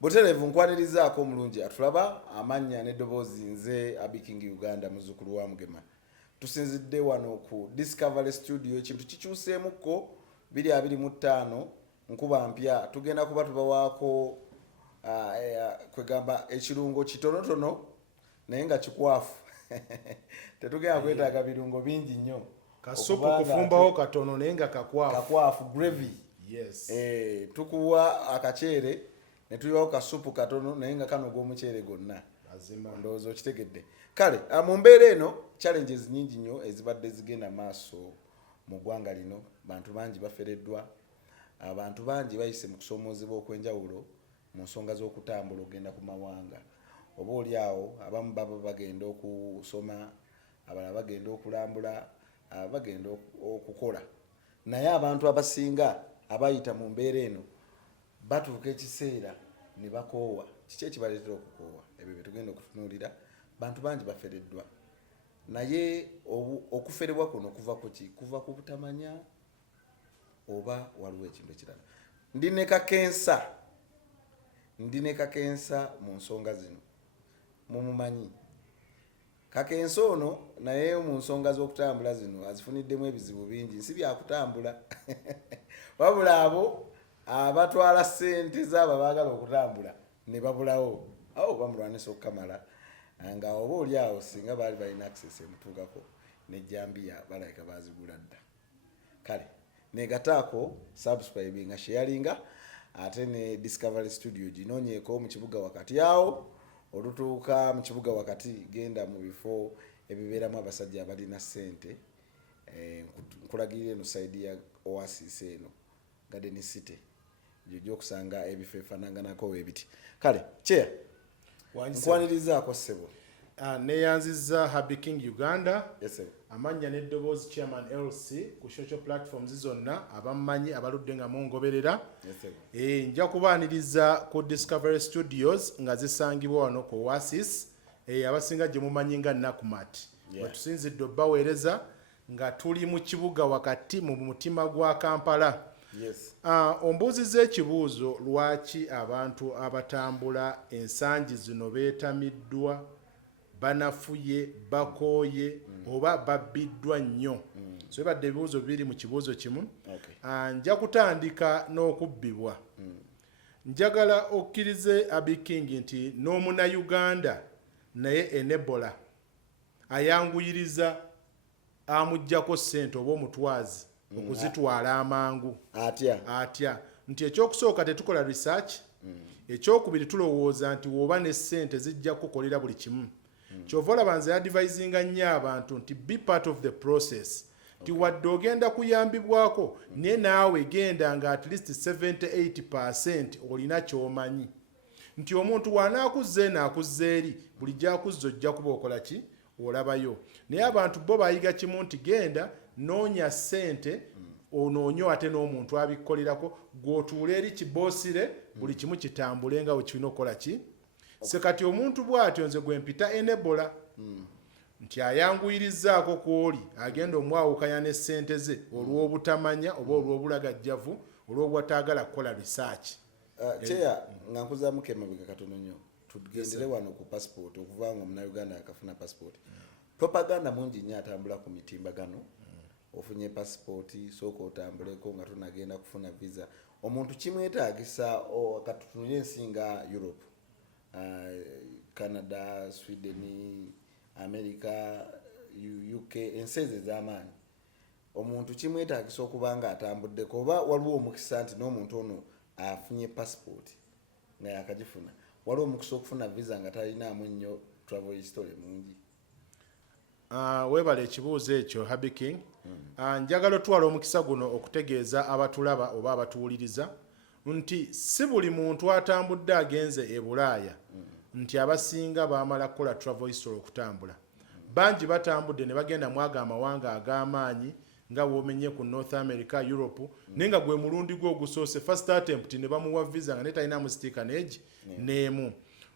Buterevu nkwanirizaako omulungi atulaba amannya n'eddoboozi nze Abiking Uganda muzzukulu wa Mugema. Tusinzidde wano ku Discovery Studio, ekintu kikyuseemukko 2025 nkuba mpya tugenda kuba tubawaako kwegamba ekirungo kitonotono naye nga kikwafu. Tetugenda kwetaaga birungo bingi nnyo. Kasupu kufumbawo katono naye nga kakwafu gravy. Yes. Tukuwa akaceere ne tuyiwaho kasupu katono naye nga kanoga omuceere gonna. Ndowooza okitegedde. Kale mu mbeera eno challenges nyingi nnyo ezibadde zigenda maaso mu ggwanga lino. Bantu bangi bafereddwa, abantu bangi bayise mu kusoomoozebwa okw'enjawulo mu nsonga z'okutambula okugenda ku mawanga. Oba oli awo abamu baba bagenda okusoma, abalala bagenda okulambula, bagenda okukola. Naye abantu abasinga abayita mu mbeera eno batuuka ekiseera ne bakoowa. Kiki ekibaleetera okukoowa? Ebyo bye tugenda okutunuulira. Bantu bangi bafereddwa, naye okuferebwa kuno kuva ku ki? Kuva ku butamanya oba waliwo ekintu ekirala. Ndi ne Kakensa mu nsonga zino. Mumumanyi Kakensa ono naye mu nsonga z'okutambula zino azifuniddemu ebizibu bingi. Nsi byakutambula wabula abo abatwala ssente z'abo baagala okutambula ne babulawo, awo bamulwanisa okukamala nga oba oli awo singa baali balina access emutuukako n'ejjambiya balayika baazigula dda. Kale negataako subscribinga, sharinga ate ne Discovery Studio ginoonyeeko mu kibuga wakati awo. Olutuuka mu kibuga wakati genda mu bifo ebibeeramu abasajja abalina ssente. Nkulagirira eno saidi ya Oasis eno Garden City jjo okusanga ebifo efaanaganako weebiti. Kale Chair nkwanirizaako ssebo. Neyanzizza Abiking Uganda. Yes sir. Amannya n'eddoboozi Chairman LC ku social platforms zonna abammanyi abaludde nga mungoberera. Yes sir. Nja kubaaniriza ku Discovery Studios nga zisangibwa wano ku Oasis. Abasinga gye mumanyi nga Nakumat. Wetusinzidde obbaweereza nga tuli mu kibuga wakati mu mutima gwa Kampala. Yes. Ombuuzizza ekibuuzo lwaki abantu abatambula ensangi zino beetamiddwa, banafuye, bakooye oba babbiddwa nnyo. So ebadde ebibuuzo biri mu kibuuzo kimu. Nja kutandika n'okubbibwa. Njagala okkirize Abiking nti n'Omunayuganda naye enebola ayanguyiriza amuggyako ssente oba omutwazi okuzitwala amangu. Atya nti ekyokusooka tetukola research, ekyokubiri tulowooza nti woba ne ssente zijja kukolera buli kimu. Kyova olaba nze advisinga nnyo abantu nti be part of the process. Ti wadde ogenda kuyambibwako naye naawe genda nga at least 78% olina ky'omanyi. Nti omuntu bw'anaakuzza naakuzza eri, buli gy'akuzza ojja kuba okola ki? Olabayo. Naye abantu bo bayiga kimu nti genda noonya ssente onoonyo ate n'omuntu abikkolerako gw'otuula eri kiboosire buli kimu kitambule nga wekirina okukola ki? Sekati omuntu bw'atyo nze gwe mpita enebola nti ayanguyirizaako kw'oli agenda omwawukanya ne ssente ze olw'obutamanya oba olw'obulagajjavu olw'obwataagala kukola research. Chair nga nkuzaamu kemabega katono nnyo tugendere wano ku passport okuva nga Omunayuganda akafuna passport. Propaganda mungi nnyo atambula ku mitimbagano. Ofunye passport sooka otambuleko nga tonagenda kufuna visa. Omuntu kimwetaagisa katutunule ensi nga Europe, Canada, Sweden, America, UK, ensi ez'amaanyi. Omuntu kimwetaagisa okuba nga atambuddeko oba waliwo omukisa nti n'omuntu ono afunye passport nga yakagifuna. Waliwo omukisa okufuna visa nga talinaamu nnyo travel history mungi. Weebale ekibuuzo ekyo Abiking. Njagala otwala omukisa guno okutegeeza abatulaba oba abatuwuliriza nti si buli muntu atambudde agenze e Bulaaya nti abasinga baamala kukola travel history okutambula. Bangi batambudde ne bagenda mwaga amawanga ag'amaanyi nga bw'omenye ku North America, Europe, naye nga gwe mulundi gwe ogusoose first attempt ne bamuwa visa nga netalinamu sticker n'egi n'emu.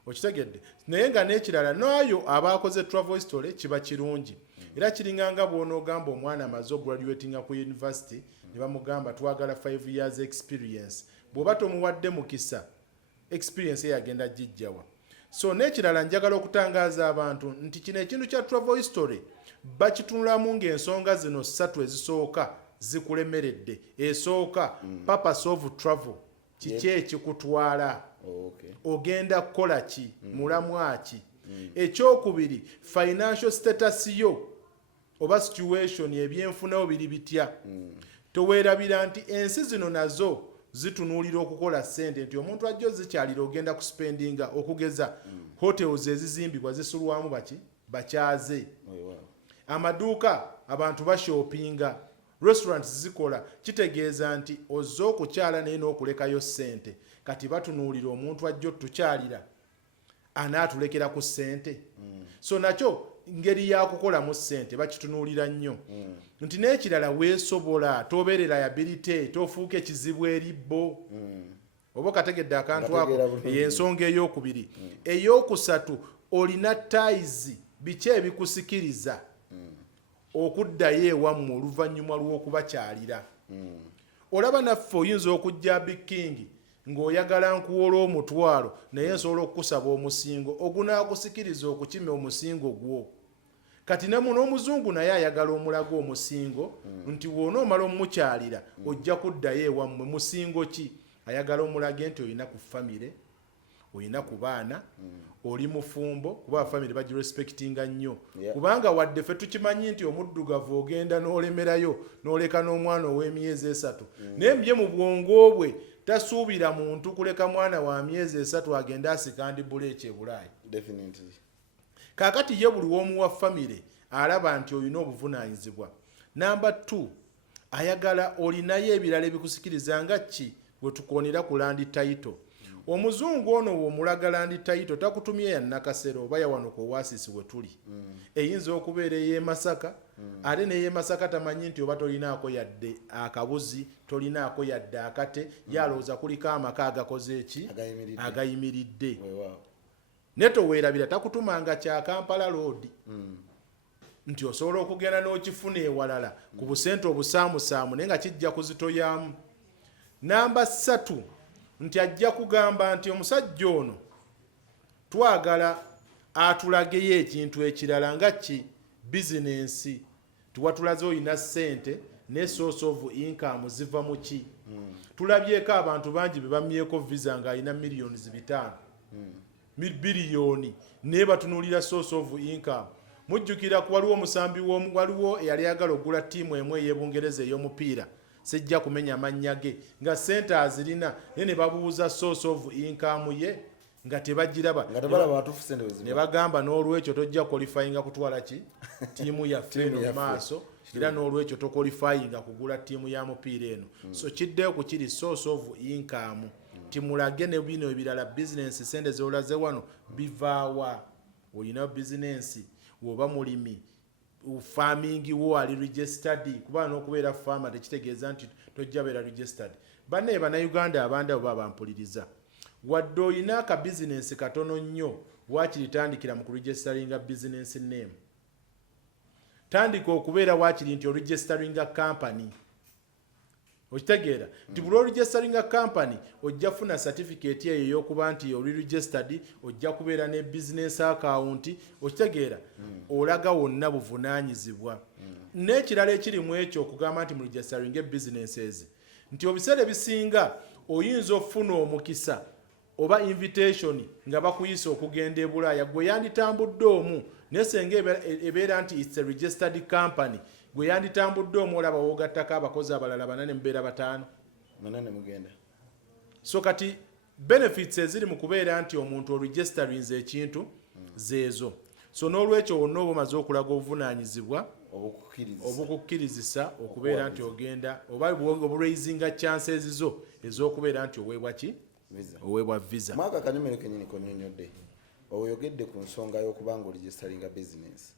Okitegedde? Naye nga n'ekirala n'oyo abaakoze travel history kiba kirungi. Era kiringanga bw'onoogamba omwana amaze ograduatinga ku university ne bamugamba twagala 5 years experience. Bw'oba tomuwadde mukisa experience yagenda jijjawa. So n'ekirala njagala okutangaaza abantu nti kino ekintu kya travel history bakitunulamu ng'ensonga zino 3 ezisooka zikulemeredde. Esooka purpose of travel, kiki ekikutwala, ogenda kukola ki, mulamwa ki. Ekyokubiri financial status yo oba situation ebyenfunawo biri bitya. Toweerabira nti ensi zino nazo zitunuulira okukola ssente nti omuntu ajja zikyalira ogenda kuspendinga okugeza hotels ezizimbibwa zisulwamu bakyaze, amaduuka abantu bashopinga, restaurants zikola. Kitegeeza nti ozza okukyala naye n'okulekayo ssente. Kati batunuulira omuntu ajja otukyalira anaatulekera ku ssente. So nakyo ngeri yakukolamu ssente bakitunuulira nnyo. Nti n'ekirala weesobola, tobeere liability, tofuuka ekizibu eri bo. Oba kategedde akantu ako, y'ensonga ey'okubiri. Ey'okusatu olina ties, biki ebikusikiriza okuddayo ewammwe oluvannyuma lw'okubakyalira. Olaba naffe oyinza okujja Big King ng'oyagala nkuwola omutwalo naye nsobola okukusaba omusingo ogunaakusikiriza okukima omusingo gwo. Kati namu n'omuzungu naye ayagala omulaga omusingo nti w'onoomala omukyalira ojja kuddayo ewammwe. Musingo ki? Ayagala omulage nti olina ku famire, olina ku baana, oli mufumbo, kuba abafamire bagirespectinga nnyo. Kubanga wadde ffe tukimanyi nti omuddugavu ogenda n'olemerayo n'oleka n'omwana ow'emyezi 3. Naye mbye mu bwongo bwe tasuubira muntu kuleka mwana wa myezi 3 agenda asikandi buleeki e Bulaaya. Kaakati ye buli w'omu wa famire alaba nti olina obuvunaanyizibwa. Number 2, ayagala olinayo ebirala ebikusikiriza nga ki bwe tukoonera ku land title. Omuzungu ono bw'omulaga land title takutumye ya Nakasero oba ya wano ku Oasis we tuli. Eyinza okubeera ey'e Masaka, ate n'ey'e Masaka tamanyi nti oba tolinaako yadde akabuzi, tolinaako yadde akate, yalowooza kuliko amaka agakoze eki agayimiridde. Ne toweerabira takutumanga kya Kampala Road nti osobola okugenda n'okifuna ewalala ku busente obusaamusaamu naye nga kijja kuzitoyamu. Namba 3, nti ajja kugamba nti omusajja ono twagala atulageyo ekintu ekirala nga ki bizinensi. Tuwatulaze olina ssente ne source of income ziva mu ki. Tulabyeko abantu bangi be bamyeko visa ng'alina millions 5 biliyoni naye batunuulira source of income. Mujjukira waliwo omusambi waliwo eyali ayagala okugula ttiimu emu ey'Ebungereza ey'omupiira, sijja kumenya mannya ge, nga ssente azirina naye ne babuuza source of income ye nga tebagiraba, ne bagamba n'olwekyo tojja qualifyinga kutwala ki ttiimu yaffe eno mu maaso, era n'olwekyo toqualifyinga kugula ttiimu ya mupiira eno. So kiddeyo ku kiri source of income. Timulage ne bino ebirala business sente zolaze wano bivaawa. Olina business woba mulimi farming wo ali registered, kuba n'okubeera farmer tekitegeeza nti tojja beera registered. Banne Bannayuganda abandi abo bampuliriza, wadde olina aka business katono nnyo waakiri tandikira mu kuregisteringa business name. Tandika okubeera waakiri nti oregisteringa company. Okitegeera nti buli oregisteringa company ojja funa certificate eyo y'okuba nti oli registered, ojja kubeera ne business account. Okitegeera olaga wonna buvunaanyizibwa. N'ekirala ekirimu ekyo okugamba nti mu registering businesses nti obiseera ebisinga oyinza okufuna omukisa oba invitation nga bakuyisa okugenda e Bulaaya, gwe yanditambudde omu naye senga ebeera nti it's a registered company, gwe yanditambudde omu olaba woogattako abakozi abalala 4 mubeera 5 mugenda. So kati benefits eziri mu kubeera nti omuntu oregisterinze ekintu zeezo. So n'olwekyo wonna oba omaze okulaga obuvunaanyizibwa obukukkirizisa okubeera nti ogenda oba oburaising chances zo ez'okubeera nti oweebwa ki oweebwa visa. Mwaka kanyumiro kenyini konnyonnyodde oyogedde ku nsonga y'okuba nga oregisteringa business.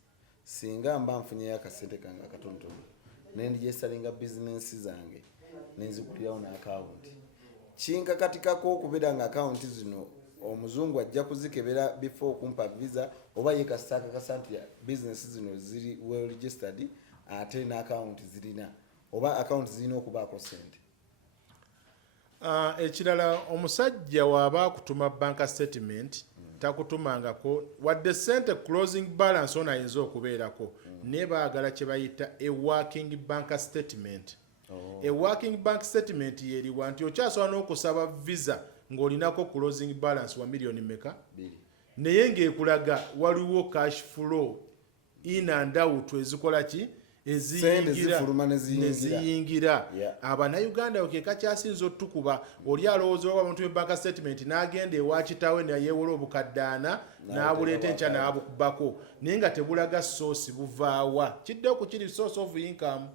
Singa mba nfunyeyo akasente kange akatonotono ne ndigisteringa business zange nenzigulirawo n'akawunti, kinkakatikako okubeera nga akawunti zino omuzungu ajja kuzikebera before okumpa visa, oba ye kasita akakasa nti business zino ziri well registered ate n'akawunti zirina, oba akawunti zirina okubaako sente. Ekirala omusajja waaba akutuma bank statement takutumangako wadde sente closing balance ono ayinza okubeerako naye baagala kye bayita a working bank statement. A working bank statement yeriwa nti okyasobola n'okusaba visa ng'olinako closing balance wa miliyoni meka naye ng'ekulaga waliwo cash flow in and out ezikola ki eziyingira Abannayuganda okeka kyasinza otukuba oli alowooza oba abantu bank statement n'agenda ewa kitaawe nayeewola obukaddaana n'abuleeta enkya n'abukubako naye nga tebulaga source buvaawa kiddeo ku kiri source of income.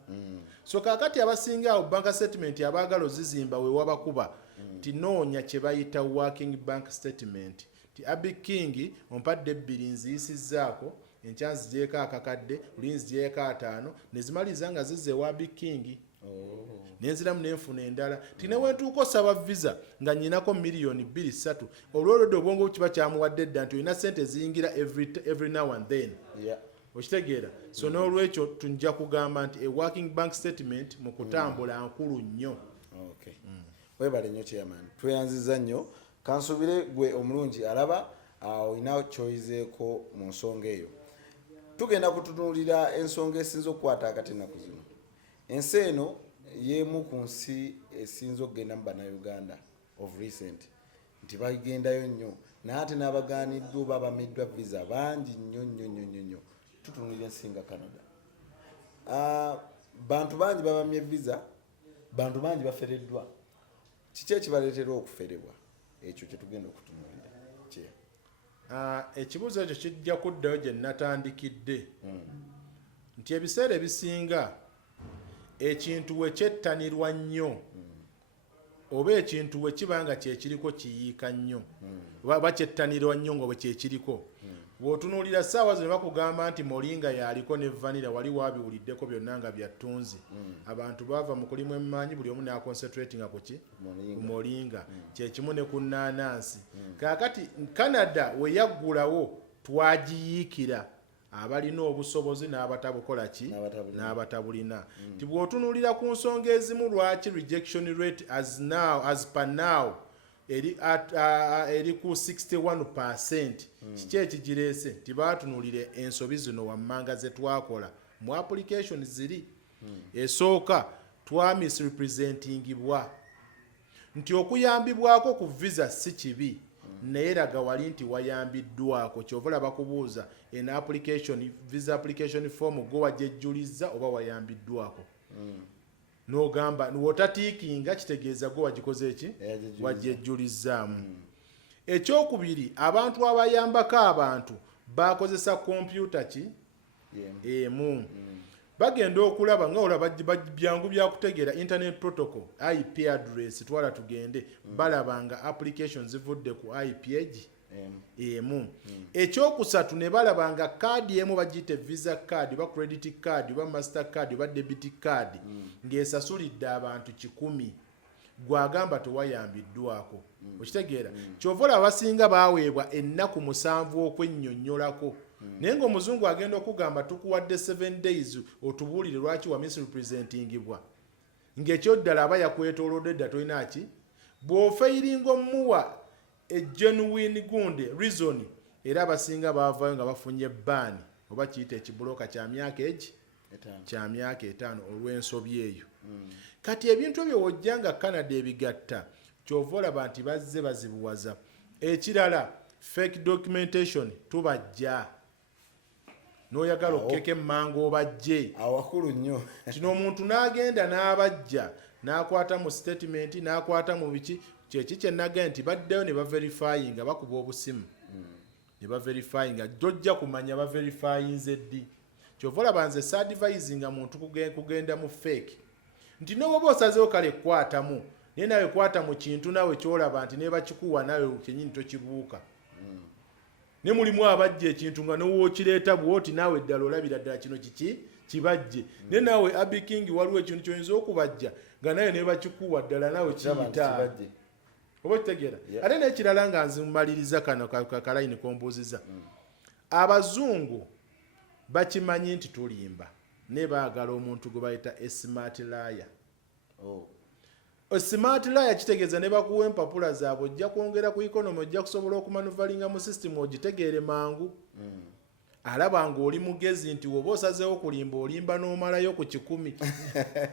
So kaakati abasinga awo bank statement abaagala ozizimba we wabakuba tinoonya kye bayita working bank statement ti Abi King ompadde 2 nziyisizzaako enkya nzigyeko akakadde luli nzigyeko 5 nezimaliza nga zizze wa Abi King nenziramu nenfuna endala tinewentuuka osaba visa nga nyinako miliyoni 2-3 olwolwedde obwongo kiba kyamuwadde dda nti olina sente ziyingira every now and then okitegeera. So n'olwekyo tujja kugamba nti a working bank statement mu kutambula nkulu nnyo. Webale nnyo chairman, tweyanziza nnyo kansuubire gwe omulungi alaba olina kyoyizeeko mu nsonga eyo. Tugenda kutunuulira ensonga esinza okukwata akati ennaku zino. Ensi eno y'emu ku nsi esinza okugenda mu bannayuganda of recent nti bagendayo nnyo naye ate n'abaganiddwa oba bamiddwa visa bangi nnyo. Tutunuulira ensi nga Canada. Bantu bangi babamye visa, bantu bangi bafereddwa. Kiki ekibaleetera okuferebwa? Ekyo kye tugenda okutunuulira. Ekibuuzo ekyo kijja kuddayo gye natandikidde nti ebiseera ebisinga ekintu we kyettanirwa nnyo oba ekintu we kiba nga kyekiriko kiyiika nnyo oba kyettanirwa nnyo nga bwe kyekiriko bw'otunuulira ssaawa zino bakugamba nti moringa yaliko ne vanira wali wabiwuliddeko byonna nga byattunzi abantu bava mu kulimu emmanyi buli omu n'aconcentratinga ku ki ku moringa kyekimu ne ku nnaanansi. Kaakati Canada we yaggulawo twagiyiikira abalina obusobozi n'abatabukola ki n'abatabulina. Ti bw'otunuulira ku nsonga ezimu lwaki rejection rate as per now eri ku 61%. Kiki ekigireese? Tibatunuulire ensobi zino wammanga ze twakola mu application ziri. Esooka twa misrepresentingibwa nti okuyambibwako ku visa si kibi naye raga wali nti wayambiddwako kyova bakubuuza en application visa application form go wajejjuliza oba wayambiddwako n'ogamba wotatiikinga kitegeeza go wagikoze eki wajejjulizaamu. Ekyokubiri abantu abayambako abantu bakozesa kompyuta ki emu bagenda okulaba nga olaba byangu byakutegeera internet protocol IP address twala tugende balabanga application zivudde ku IP emu. Ekyokusatu ne balabanga kaadi emu bagiyite visa card ba credit card ba master card ba debit card ng'esasulidde abantu 100 gwagamba tewayambiddwako. Okitegeera kyovola abasinga baweebwa ennaku 7 okwennyonnyolako naye ng'omuzungu agenda okugamba tukuwadde 7 days otubuulire lwaki wa misrepresentingibwa ng'ekyoddala aba yakwetoolodde dda tolina ki bw'ofeiringa omuwa genuine gunde reason era abasinga baavayo nga bafunye ban oba kiyita ekibuloka kya myaka egi kya myaka 5 olw'ensobi eyo. Kati ebintu ebyo wojjanga Canada ebigatta kyova olaba nti bazze bazibuwaza. Ekirala fake documentation tubajja n'oyagala okeka emmanga obajje awakulu nnyo kino omuntu n'agenda n'abajja n'akwata mu statement n'akwata mu biki kyeki kyenagenda nti baddeyo ne baverifyinga bakuba obusimu ne baverifyinga jojja kumanya baverifyinze ddi. Kyova olaba nze saadivayizinga muntu kugenda mu fake nti n'oba osazeewo kale kwatamu naye nawe kwata mu kintu nawe kyolaba nti ne bakikuwa nawe kyenyini tokibuuka. Ne mulimu abajja ekintu nga n'owookireeta bw'oti naawe ddala olabira ddala kino kiki kibajje ne naawe Abi King waliwo ekintu kyoyinza okubajja nga nawe ne bakikuwa ddala nawe kiyita oba kitegeera. Ate n'ekirala nga nzimumaliriza kano kalayini kombuuziza abazungu bakimanyi nti tulimba ne baagala omuntu gwe bayita smart liar. smart layer kitegeeza ne bakuwa empapula zaabwe ojja kwongera ku economy, ojja kusobola okumanuvalinga mu system ogitegeere mangu. Alaba ng'oli mugezi nti woba osazeewo kulimba olimba n'omalayo ku 10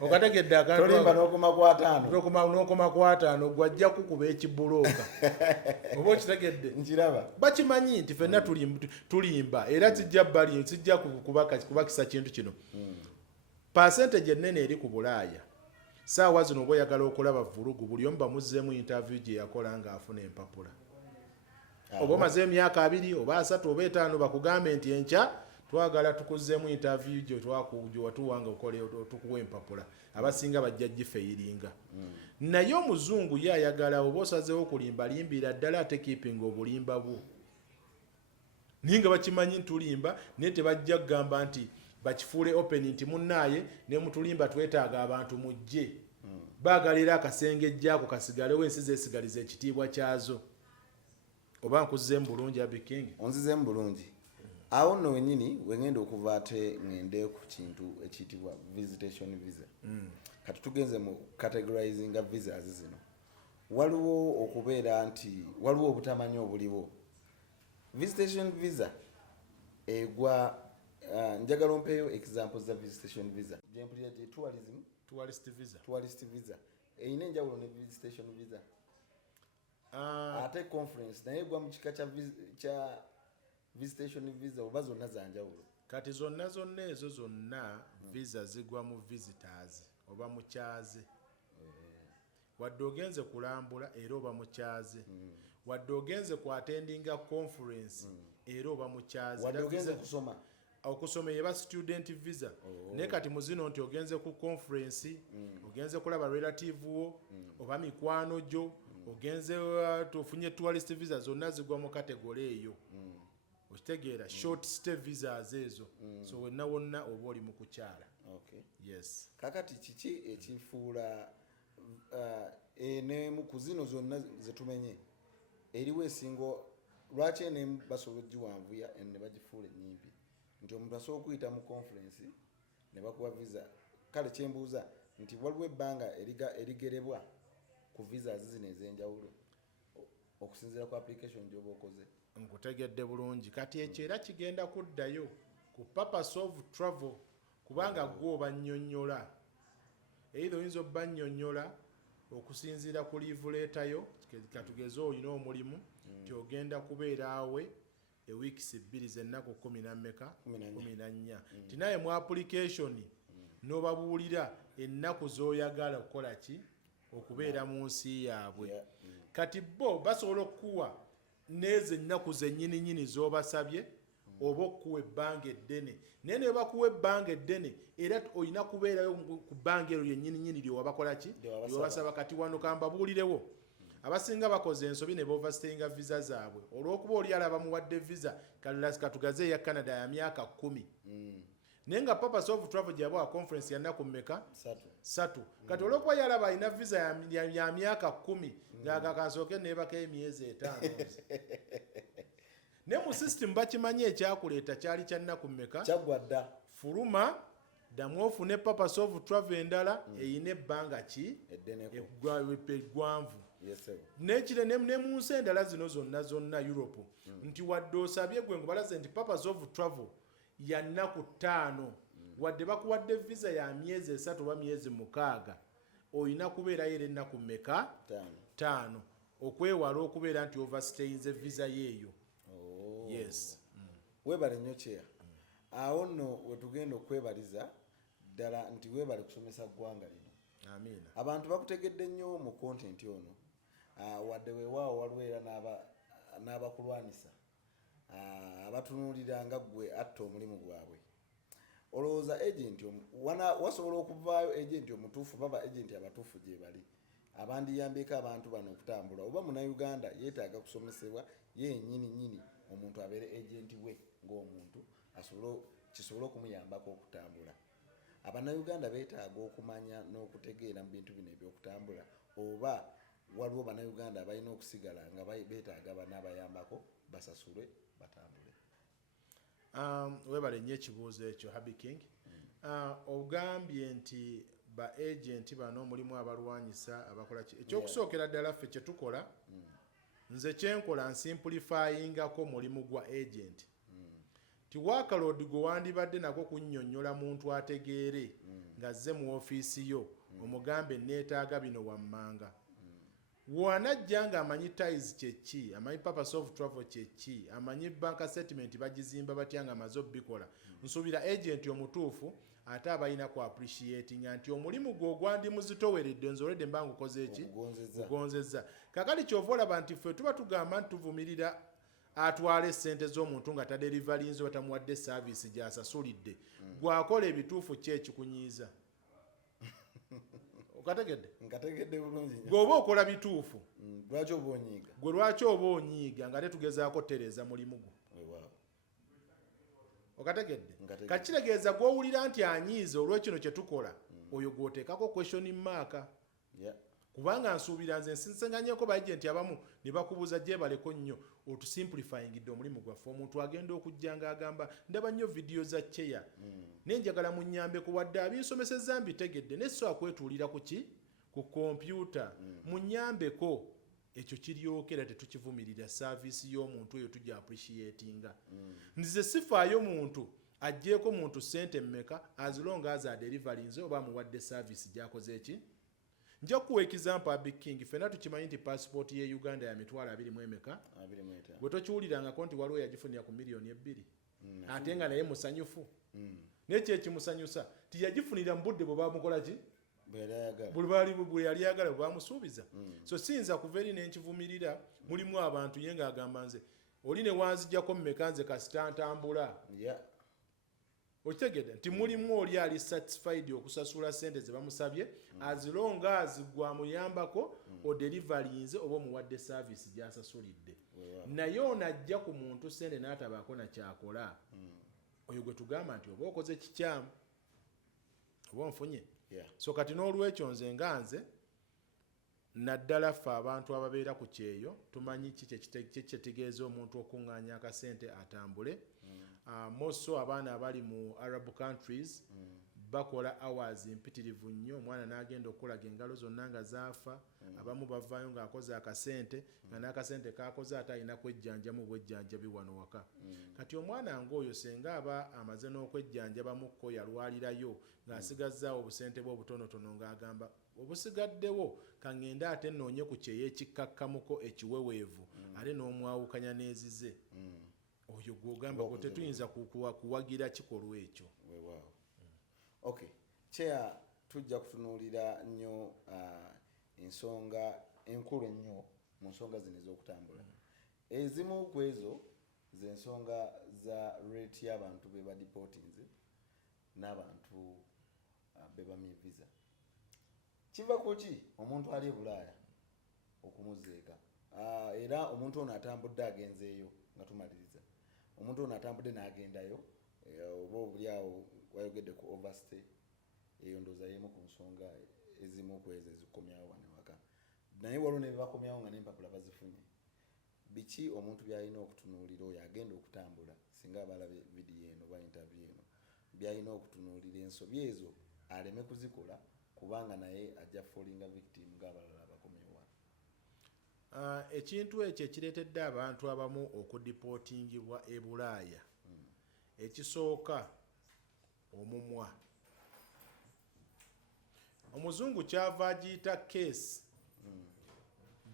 okategedde tolimba n'okoma ku 5 n'okoma ku 5 gwajja kukuba ekibulooka oba okitegedde nkiraba bakimanyi nti ffenna tulimba era kijja kubakisa kintu kino. Percentage ennene eri ku Bulaaya saawa zino oba oyagala okulaba vulugu buli omu bamuzzeemu interview gye yakola ng'afuna empapula. Oba omaze emyaka 2 oba 3 oba 5 bakugambe nti enkya twagala tukuzzeemu interview gye watuwanga okole tukuwa empapula, abasinga bajja gifeyiringa. Naye omuzungu ye ayagala oba osazeewo okulimba limbira ddala ate keeping obulimba bwo. Naye nga bakimanyi ntulimba naye tebajja kugamba nti bakifuule open nti munnaaye ne mutulimba twetaaga abantu mujje. Baagalira akasengejja ako kasigalewo ensi zeesigaliza ekitiibwa kyazo. Oba nkuzzeemu bulungi Abi King? Onzizeemu bulungi. Awo nno wennyini wengenda okuva ate ngende ku kintu ekiyitibwa visitation visa. Kati tugenze mu categorizinga visas zino. Waliwo okubeera nti waliwo obutamanya obuliwo. Visitation visa egwa njagala ompeeyo examples za visitation visa. Gyempulira tourist visa. Eyina enjawulo ne visitation visa. Ate conference naye gwa mu kika kya visitation visa oba zonna za njawulo. Kati zonna ezo zonna visa zigwa mu visitors oba mukyaze. Wadde ogenze kulambula era oba mukyaze. Wadde ogenze ku attendinga conference era oba mukyaze. Wadde ogenze kusoma. Okusoma yeba student visa. Ne kati muzino nti ogenze ku conference, ogenze kulaba relative wo oba mikwano gyo, ogenze tofunye tourist visa zonna zigwa mu category eyo. Okitegeera short stay visas ezo. So wenna wonna oba oli mu kukyala. Okay. Yes. Kakati kiki ekifuula ne mu kuzino zonna zetumenye eriwo esingo lwaki ene basobola ogiwanvuya ne bagifuula ennyimpi nti omuntu asobola okuyita mu conference ne bakuwa visa. Kale kyembuuza nti waliwo ebbanga erigerebwa ku visas zino ez'enjawulo okusinziira ku application gy'oba okoze. Nkutegedde bulungi. Kati ekyo era kigenda kuddayo ku purpose of travel kubanga gwe obannyonnyola. Either oyinza obbannyonnyola okusinziira ku leave letter yo katugeze olina omulimu nti ogenda kubeera awe weeks 2 z'ennaku 14 tinaye mu application n'obabuulira ennaku z'oyagala okukola ki okubeera mu nsi yaabwe. Kati bo basobola okukuwa n'ezo ennaku zennyini z'obasabye oba okuwa ebbanga eddene. Naye ne bakuwa ebbanga eddene era olina kubeerayo ku bbanga eryo lyennyini lyewabakola ki lyewabasaba. Kati wano kambabuulirewo abasinga bakoze ensobi ne bovastayinga visa zaabwe olw'okuba oli alaba muwadde visa katugaze eya Canada ya myaka 10. Naye nga purpose of travel gyabawa conference ya nnaku mmeka? 3. Kati olw'okuba yalaba alina visa ya myaka 10 ng'akakasooke neebako emyezi 5. Ne mu system bakimanyi ekyakuleeta kyali kya nnaku mmeka? Kyaggwa dda. Fuluma ddamu ofune purpose of travel endala eyina ebbanga ki eggwanvu. Ne mu nsi endala zino zonna Europe nti wadde osabye gwe ngubalaze nti purpose of travel ya nnaku 5 wadde bakuwadde visa ya myezi 3 oba myezi 6 oyina kubeerayo era ennaku mmeka? 5 okwewala okubeera nti overstayinze visa yeeyo. Yes. Weebale nnyo kyeya. Awo nno wetugenda okwebaliza ddala nti weebale kusomesa ggwanga lino. Amiina. Abantu bakutegedde nnyo mu content ono. Wadde weewaawo waliwo era n'abakulwanisa abatunuulira nga ggwe atta omulimu gwabwe. Olowooza agenti wasobola okuvaayo agenti omutuufu baba agenti abatuufu gye bali abandiyambeko abantu bano okutambula oba munnayuganda yeetaaga kusomesebwa yennyini omuntu abeere agenti we ng'omuntu kisobole okumuyambako okutambula. Abannayuganda beetaaga okumanya n'okutegeera mu bintu bino ebyokutambula oba waliwo bannayuganda abalina okusigala nga beetaaga banaabayambako basasulwe batambule. Weebale nnyo ekibuuzo ekyo Habi King. Ogambye nti ba agent bano mulimu abalwanyisa abakola ekyokusookera ddala ffe kye tukola nze kyenkola nsimplifyingako mulimu gwa agent ti workload gwe wandibadde nagwo kunnyonnyola muntu ategeere ng'azze mu ofiisi yo omugambe neetaaga bino wammanga wanajja ng'amanyi ties kyeki amanyi purpose of travel kyeki amanyi bank statement bagizimba batya nga amaze obbikola nsuubira agent omutuufu ate abalina ku appreciatinga nti omulimu gwe ogwandimuzitoweredde nze olwedde mba ngukoze eki gugonzezza kakali kyova olaba nti ffe tuba tugamba nti tuvumirira atwala essente z'omuntu nga taderivalinze batamuwadde saavisi gy'asasulidde gwakola ebituufu kyekikunyiiza okategedde nkategedde bulungi gweoba okola bituufu lwaki oba onyiiga gwe lwaki oba onyiiga nga tetugezaako tereza mulimu gwo okategedde kakitegeeza gw'owulira nti anyiiza olw'ekino kye tukola oyo gw'oteekako question mark kubanga nsuubira nze nsinsenganyeko baagenti abamu ne bakubuuza gyebaleko nnyo otusimplifyingidde omulimu gwaffe omuntu agenda okujja ng'agamba ndaba nnyo vidiyo za cheya nenjagala munnyambeko wadde abinsomesezza mbitegedde nesso akwetuulira ku ki ku kompyuta munnyambeko ekyo kiryokera tetukivumirira saaviisi y'omuntu oyo tujja appreciatinga nze sifaayo muntu ajjeeko muntu ssente mmeka as long as adeliverinze oba amuwadde saaviisi gy'akoze eki nja kuwa example a Big King ffenna tukimanyi nti passport ye Uganda ya mitwalo 21 bwe tokiwulirangako nti waliwo yagifunira ku miliyoni 2 ate nga naye musanyufu nekyo ekimusanyusa tiyagifunira mu budde bwe bamukola ki bwe yali ayagala bwe bamusuubiza so siyinza kuva eri nenkivumirira mulimu abantu ye ng'agamba nze oli ne wanzijjako mmeka nze kasita ntambula okitegedde nti mulimu oli ali satisfied okusasula sente ze bamusabye as long as gwamuyambako odeliverinze oba omuwadde saavisi gy'asasulidde naye onajja ku muntu sente n'atabaako nakyakola oyo gwe tugamba nti oba okoze kikyamu oba onfunye so kati n'olwekyo nze nga nze naddala ffe abantu ababeera ku kyeyo tumanyi kyetegeeza omuntu okuŋŋaanya akasente atambule moso abaana abali mu Arab countries bakola hours mpitirivu nnyo omwana n'agenda okulaga engalo zonna nga zaafa abamu bavaayo ng'akoze akasente nga n'akasente kakoze ate alina kwejjanjamu bwejjanjabi wano waka kati omwana ng'oyo senga aba amaze n'okwejjanjabamukko yalwalirayo ng'asigazzaawo obusente bwe obutonotono ng'agamba obusigaddewo kaŋŋende ate nnoonye ku kyeyekikkakkamuko ekiweweevu ate n'omwawukanya n'ezize oyo gw'ogamba gwe tetuyinza kuwagira kikolwa ekyo okay Chair tujja kutunuulira nnyo ensonga enkulu ennyo mu nsonga zino ez'okutambula ezimu ku ezo z'ensonga za rate y'abantu be badipotinze n'abantu be bamiviza kiva kuki omuntu ali e Bulaaya okumuzeeka era omuntu ono atambudde agenzeeyo nga tumaliriza omuntu ono atambudde n'agendayo oba obuli awo wayogedde ku overstay eyo ndooza yemu ku nsonga ezimu ku ezo ezikomyawo wano waka naye waliwo ne bakomyawo nga n'empapula bazifunye biki omuntu byalina okutunuulira oyo agenda okutambula singa abalabe vidiyo eno oba interview eno byalina okutunuulira ensobi ezo aleme kuzikola kubanga naye ajja fallinga victim ng'abalala abakomyewo wano ekintu ekyo ekireetedde abantu abamu okudipotingibwa e Bulaaya ekisooka omumwa omuzungu kyava agiyita case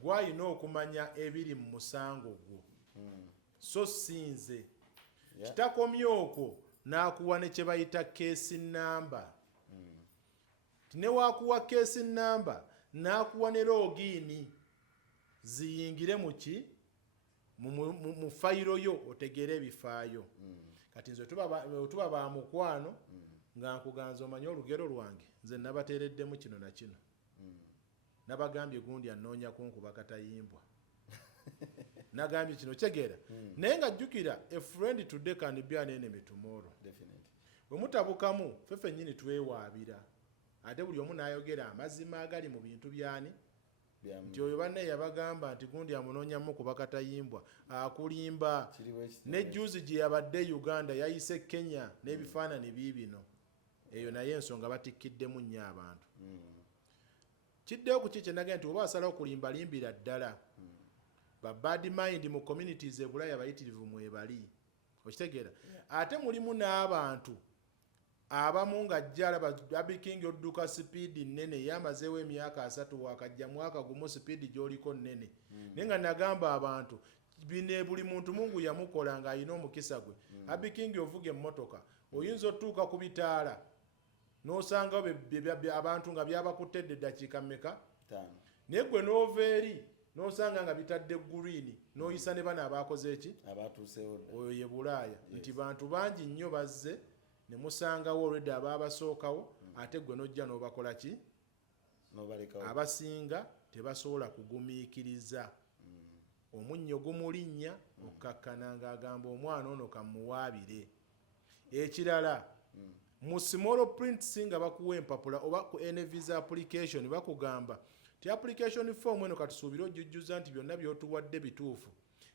gwalina okumanya ebiri mu musango gwo so sinze kitakomye okwo n'akuwa ne kye bayita case number tinewakuwa case number n'akuwa ne logini ziyingire muki mu fayiro yo otegere ebifaayo kati nze tuba ba mukwano nga nkuganza omanye olugero lwange nze nabateereddemu kino na kino nabagambye gundi anoonya kunkuba katayimbwa nagambye kino kyegeera naye nga jjukira a friend today can be an enemy tomorrow bwe mutabukamu fefe nnyini twewaabira ate buli omu n'ayogera amazima agali mu bintu byani nti oyo banne yabagamba nti gundi amunoonyamu kuba katayimbwa akulimba ne juzi gye yabadde Uganda yayise Kenya n'ebifaananyi biibino eyo naye ensonga batikkiddemu nnyo abantu Kiddeyo ku kiki nagenda nti oba asalawo kulimbalimbira ddala ba bad mind mu communities e Bulaya bayitirivu mwebali okitegeera ate mulimu n'abantu abamu nga jjala babikingi odduka sipiidi nnene yamazeewo emyaka 3 wakajja mwaka gumu sipiidi gy'oliko nnene naye nga nagamba abantu bine buli muntu mungu yamukola ng'alina omukisa gwe abikingi ovuga emmotoka oyinza otuuka ku bitaala n'osangawo abantu nga byabakutedde eddakiika mmeka naye gwe n'ova eri n'osanga nga bitadde green n'oyisa ne bana abakoze eki oyo ye Bulaaya nti bantu bangi nnyo bazze ne musangawo olwedde abaabasookawo ate gwe n'ojja n'obakola ki abasinga tebasobola kugumiikiriza omunnyo gumulinnya okkakkana ng'agamba omwana ono kamuwaabire ekirala mu small prints nga bakuwa empapula oba ku visa application bakugamba ti application form eno katusuubire ojjujjuza nti byonna by'otuwadde bituufu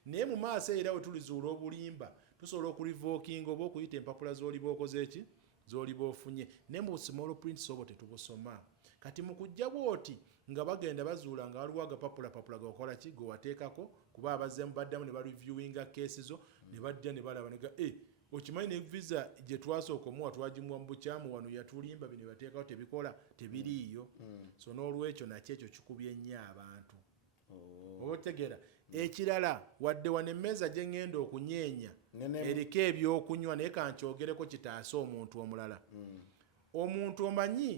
naye mu maaso era we tulizuula obulimba tusobola okulivookinga oba okuyita empapula z'oliba okoze eki z'oliba ofunye naye mu small prints obwo tetubusoma kati mu kujja bwoti nga bagenda bazuula nga waliwo agapapulapapula gakola ki gewateekako kuba abazzeemu baddamu ne bareviewinga keesi zo ne bajja ne balaba nega okimanyi ne visa gye twasooka omuwa twagimuwa mu bukyamu wano yatulimba bino bateekawo tebikola tebiriiyo so n'olwekyo nakyo ekyo kikubye nnyo abantu oba otegeera ekirala wadde wano emmeeza gye ŋŋenda okunyeenya eriko ebyokunywa naye kankyogereko kitaase omuntu omulala omuntu omanyi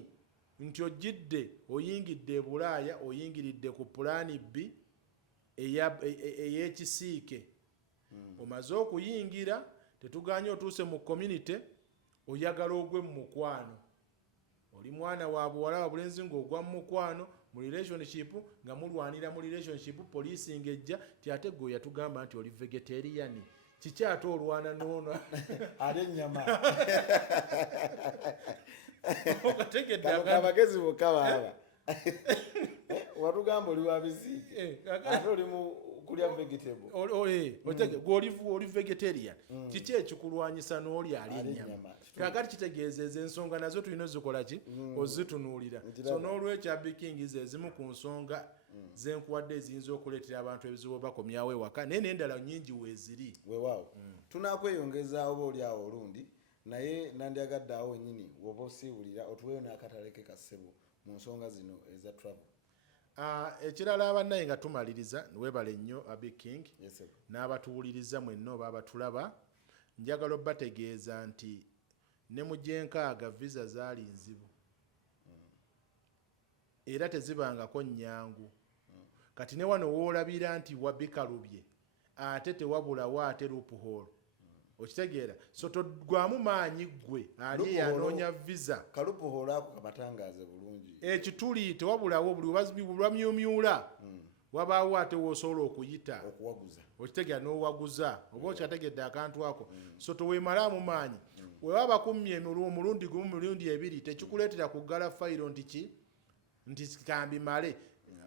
nti ogidde oyingidde e Bulaaya oyingiridde ku pulaani B ey'ekisiike omaze okuyingira tetuganye otuuse mu community oyagala ogwe mu mukwano oli mwana wa buwala wa bulenzi ng'ogwa mu mukwano mu relationship nga mulwanira mu relationship poliisi ng'ejja ti ate gwe yatugamba nti oli vegetarian kiki ate olwana n'ono ali ennyama okategedde abagezi bokka baaba watugamba oli wa bisiike ate oli mu kulya vegetable oli vegetarian kiki ekikulwanyisa n'oli ali ennyama kakati kitegeezeza ensonga nazo tulina ozikola ki ozitunuulira so n'olwekyo abikingi ze ezimu ku nsonga zenkuwadde eziyinza okuleetera abantu ebizibu bakomyawo ewaka naye n'endala nnyingi weeziri weewaawo tunaakweyongeza oba oli awo olundi naye nandyagadde awo nnyini woba osiibulira otuweeyo n'akataleke ka ssebo mu nsonga zino eza travel. Ekirala abannaye nga tumaliriza webale nnyo Big King n'abatuwuliriza mwenna oba abatulaba njagala obbategeeza nti ne mu gyenkaaga visa zaali nzibu era tezibangako nnyangu kati ne wano woolabira nti wabikalubye ate tewabulawo ate loophole okitegeera so togwamu maanyi ggwe ali yanoonya visa kalupuhoola ako kabatangaze bulungi ekituli tewabulawo buli lwamyumyula wabaawo ate woosobola okuyita okuwaguza okitegeera n'owaguza oba okyategedde akantu ako so toweemalaamu maanyi wewa bakumye omulundi gumu mirundi ebiri tekikuleetera kuggala fayiro nti kambimale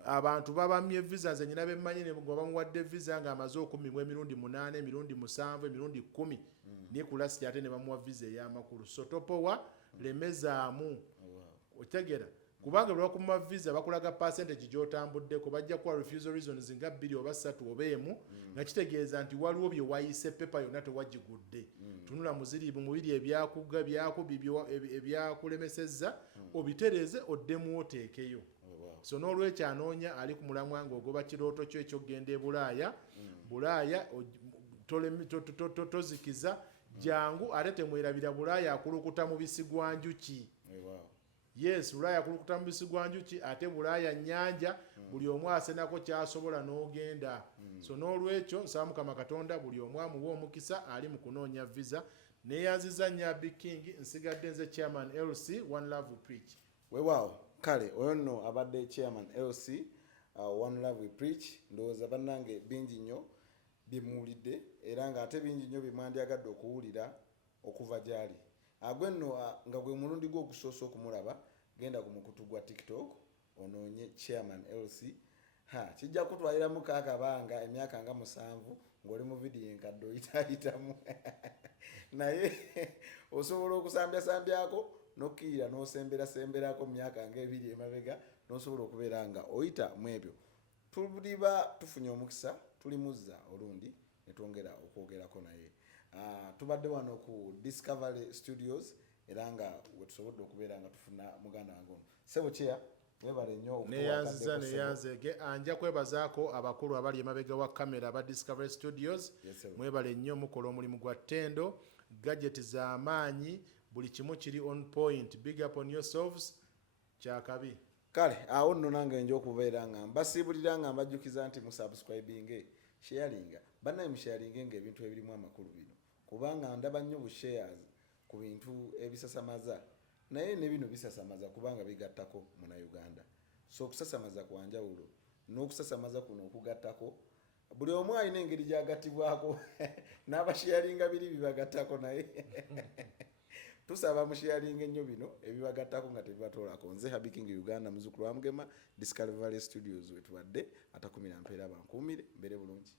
abantu babamye visa nze nyina bemmanyi ne bamuwadde visa ng'amaze okummibwa emirundi 8 emirundi 7 emirundi 10 ne kulasi ate ne bamuwa visa ey'amakulu so topowa lemezaamu otegera kubanga lwakuma visa bakulaga percentage gy'otambuddeko bajja kuwa refusal reasons nga 2 oba 3 oba emu nga kitegeeza nti waliwo bye wayise pepa yonna tewagigudde tunula muziribu mubiri ebyakuga byakubi ebyakulemesezza obitereze oddemu oteekeyo so n'olwekyo anoonya ali ku mulamwa ng'ogoba kirooto kyo ekyokgenda e Bulaaya tozikiza jangu ate temwerabira Bulaaya akulukuta mu bisigwa njuki yes Bulaaya akulukuta mu bisigwa njuki ate Bulaaya nnyanja buli omu asenako kyasobola n'ogenda so n'olwekyo nsaba Mukama Katonda buli omu amuwa omukisa ali mu kunoonya visa neeyanziza nnyo Big King nsigadde nze chairman LC One Love Preach weewaawo kale oyo nno abadde chairman LC One Love Preach ndowooza bannange bingi nnyo bimuwulidde era ng'ate bingi nnyo bimwandyagadde okuwulira okuva gy'ali agwe nno nga gwe mulundi gwe ogusoosa okumulaba genda ku mukutu gwa TikTok onoonye chairman LC kijja kutwaliramu kaakabanga emyaka nga 7 ng'oli mu vidiyo enkadde oyitaayitamu naye osobola okusambyasambyaako nokkiira n'osemberako mu myaka ng'ebiri emabega n'osobola okubeera nga oyita mu ebyo. Tuliba tufunye omukisa tulimuzza olundi ne twongera okwogerako naye. Tubadde wano ku Discovery Studios era nga wetusobodde okubeera nga tufuna muganda wange ono. Ssebo Kyeya, webale nnyo neyanzege anja kwebazaako abakulu abali emabega wa kamera aba Discovery Studios. Mwebale nnyo, mukola omulimu gwa ttendo, gadget za maanyi, buli kimu kiri on point. Big up on yourselves. Kyakabi. Kale awo nno nange nja okubeera nga mbasiibulira nga mbajjukiza nti musubscribinge, sharinga, bannaye musharinge nga ebintu ebirimu amakulu bino, kubanga ndaba nnyo bushares ku bintu ebisasamaza, naye ne bino bisasamaza kubanga bigattako Munnayuganda. So okusasamaza kwa njawulo n'okusasamaza kuno okugattako, buli omu alina engeri gy'agattibwako n'abasharinga biri bibagattako naye tusaba musharinga ennyo bino ebibagattako nga tebibatoolako. Nze Happy King Uganda, muzzukulu wa Mugema, Discovery Studios wetubadde atakumira mpeera bankuumire mbere bulungi.